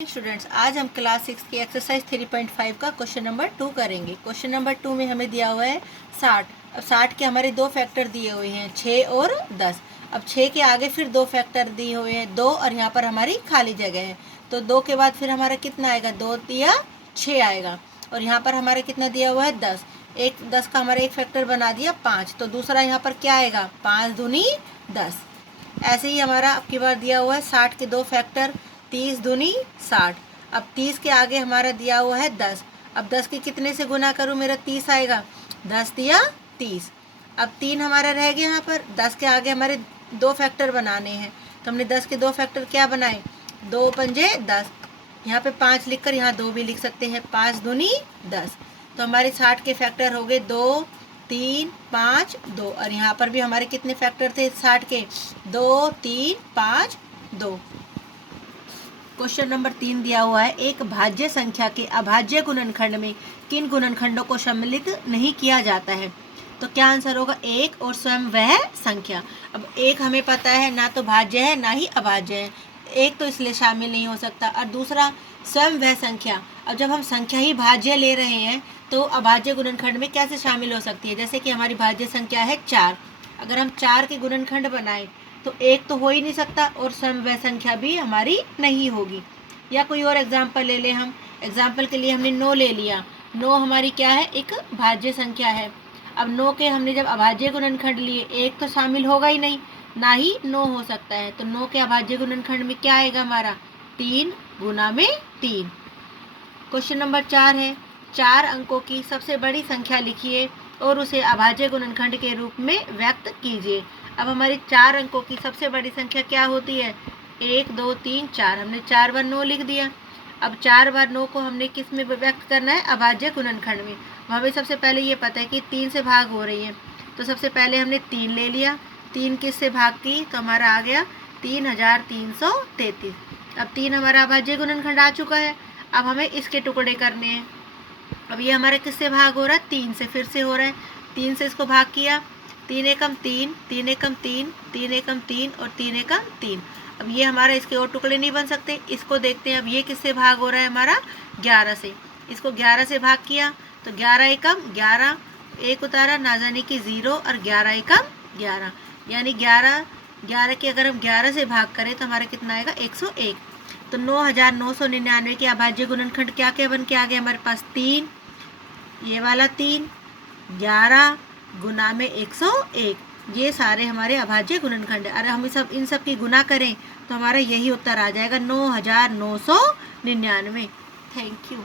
Students, आज हम class 6 की एक्सरसाइज 3.5 का क्वेश्चन नंबर 2 करेंगे। क्वेश्चन नंबर 2 में हमें दिया हुआ है 60। अब 60 के हमारे दो फैक्टर दिए हुए हैं, 6 और 10। अब 6 के आगे फिर दो फैक्टर दिए हुए हैं, 2, और यहाँ पर हमारी खाली जगह है। तो 2 के बाद फिर हमारा कितना आएगा, 2 या 6 आएगा। और यहाँ पर हमारे कितना दिया हुआ है, 10। 10 का हमारा एक फैक्टर बना दिया 5, तो दूसरा यहाँ पर क्या आएगा, 5 दूनी 10। ऐसे ही हमारा अब की बार दिया हुआ है 60 के दो फैक्टर, 30 दूनी 60। अब 30 के आगे हमारा दिया हुआ है 10। अब 10 के कितने से गुना करूँ, मेरा 30 आएगा, 10 दिया 30। अब 3 हमारा रह गया यहाँ पर। 10 के आगे हमारे दो फैक्टर बनाने हैं, तो हमने 10 के दो फैक्टर क्या बनाए, 2 पंजे 10। यहाँ पे 5 लिखकर यहाँ 2 भी लिख सकते हैं, 5 दूनी 10। तो हमारे 60 के फैक्टर हो गए 2, 3, 5, 2। और यहाँ पर भी हमारे कितने फैक्टर थे 60 के, 2, 3, 5, 2। क्वेश्चन नंबर 3 दिया हुआ है, एक भाज्य संख्या के अभाज्य गुणनखंड में किन गुणनखंडों को सम्मिलित नहीं किया जाता है। तो क्या आंसर होगा, एक और स्वयं वह संख्या। अब एक हमें पता है ना तो भाज्य है ना ही अभाज्य है, एक तो इसलिए शामिल नहीं हो सकता, और दूसरा स्वयं वह संख्या। अब जब हम संख्या ही भाज्य ले रहे हैं तो अभाज्य गुणनखंड में कैसे शामिल हो सकती है। जैसे कि हमारी भाज्य संख्या है 4, अगर हम 4 के गुणनखंड बनाए तो एक तो हो ही नहीं सकता, और स्वयं वह संख्या भी हमारी नहीं होगी। या कोई और एग्जाम्पल ले लें हम। एग्जाम्पल के लिए हमने 9 ले लिया। 9 हमारी क्या है, एक भाज्य संख्या है। अब 9 के हमने जब अभाज्य गुणनखंड लिए, एक तो शामिल होगा ही नहीं, ना ही 9 हो सकता है। तो 9 के अभाज्य गुणनखंड में क्या आएगा हमारा, 3 गुना में 3। क्वेश्चन नंबर 4 है, 4 अंकों की सबसे बड़ी संख्या लिखिए और उसे अभाज्य गुणनखंड के रूप में व्यक्त कीजिए। अब हमारी 4 अंकों की सबसे बड़ी संख्या क्या होती है, 1, 2, 3, 4। हमने 4 बार 9 लिख दिया। अब 4 बार 9 को हमने किस में व्यक्त करना है, अभाज्य गुणनखंड में। हमें सबसे पहले ये पता है कि 3 से भाग हो रही है, तो सबसे पहले हमने 3 ले लिया। 3 किस से भाग की, तो हमारा आ गया 3333। अब 3 हमारा अभाज्य गुणनखंड आ चुका है। अब हमें इसके टुकड़े करने हैं। अब ये हमारा किससे भाग हो रहा है, 3 से फिर से हो रहा है। 3 से इसको भाग किया, 3 एकम 3, 3 एकम 3, 3 एकम 3 और 3 एकम 3। अब ये हमारा इसके और टुकड़े नहीं बन सकते। इसको देखते हैं, अब ये किससे भाग हो रहा है हमारा, 11 से। इसको 11 से भाग किया तो 11 एकम 11, एक उतारा ना जाने की 0, और 11 एकम 11, यानी 11 के अगर हम 11 से भाग करें तो हमारा कितना आएगा, 101। तो 9999 के अभाज्य गुणनखंड क्या क्या बन के आ गए हमारे पास, 3, ये वाला 3, 11 गुना में 101। ये सारे हमारे अभाज्य गुणनखंड है। अरे हम इन सब की गुना करें तो हमारा यही उत्तर आ जाएगा, 9999। Thank you.